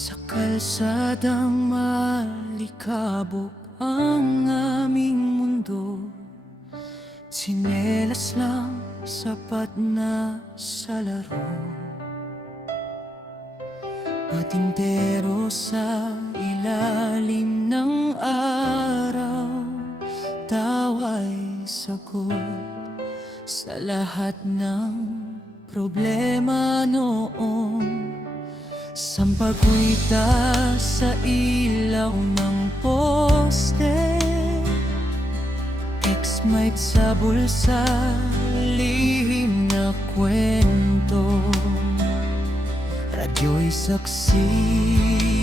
Sa kalsadang malikabok ang aming mundo, tsinelas lang sapat na sa laro. Patintero sa ilalim ng araw, tawa'y sagot sa lahat ng problema noon. Sampagwita sa ilaw ng poste, X-mite sa bulsa, lihim na kwento. Radyo'y saksi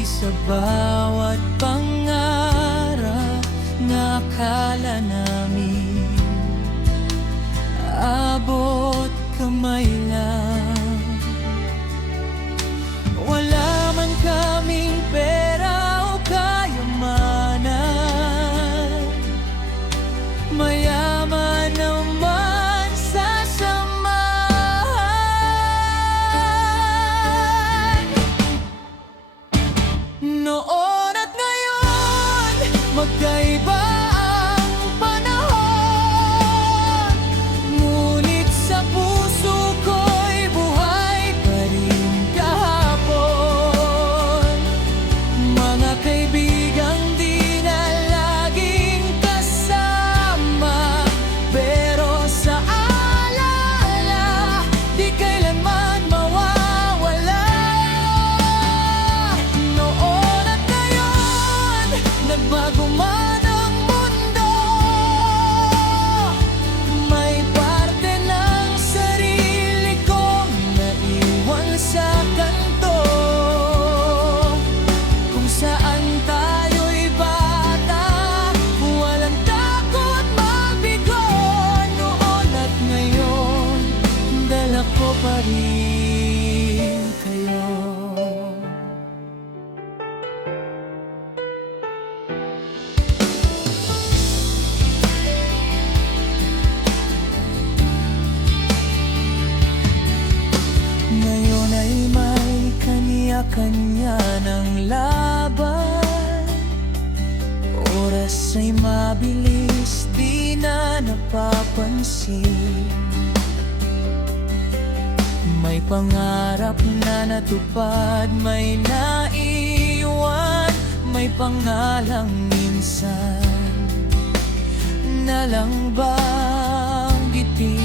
sa bawat pangarap na akala namin abot kamay lang. Wala man kaming pera o kayamanan, mayaman naman sa samahan. Noon at ngayon, magkaiba ang panahon, ngunit sa puso ko'y buhay pa rin kahapon. Mga kaibigang di na laging kasama, pero sa alaala di kailanman mawawala. Noon at ngayon, nagbago man ang mundo, may parte ng sarili kong naiwan sa kanto, kung saan tayo'y bata, walang takot magbigo. Noon at ngayon, dala ko pa rin kayo. Ngayon ay may kanya-kanya ng laban, oras ay mabilis, di na napapansin. May pangarap na natupad, may naiwan, may pangalang minsan nalang banggitin.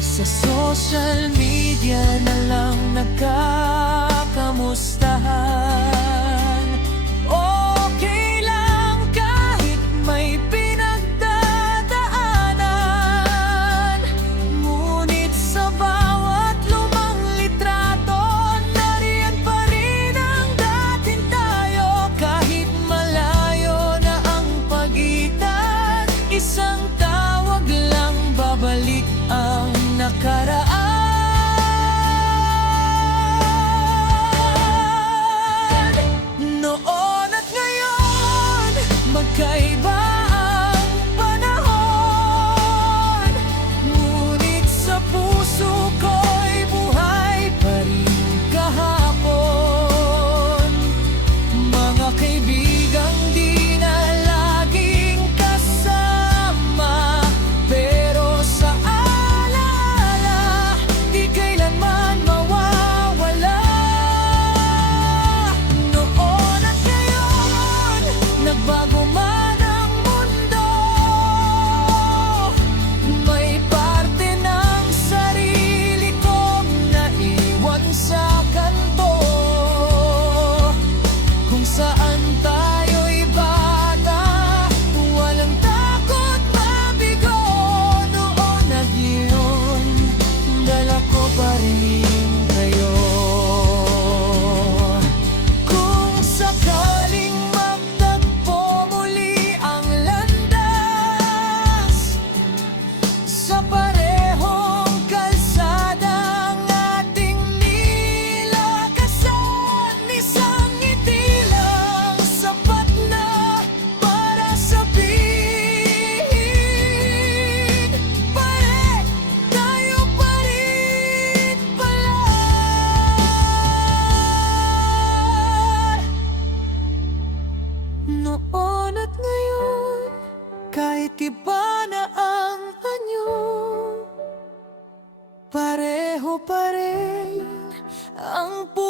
Sa social media na lang nagkakamustahan. Okay lang kahit may pinagdadaanan, ngunit sa bawat lumang litrato, nariyan pa rin ang dating tayo. Kahit malayo na ang pagitan, isang tawag lang, babalik ang nakaraan.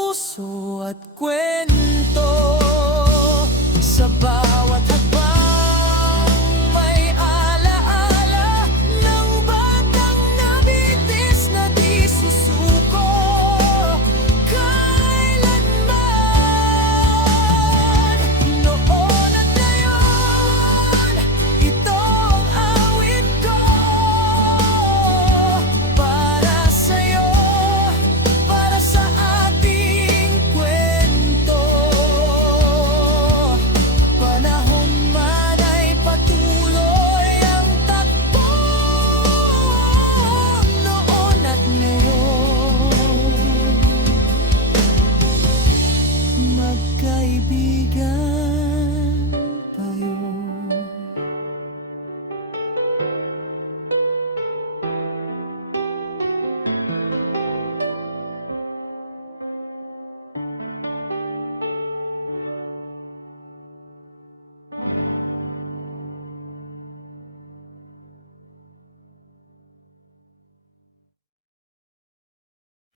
puso at kwento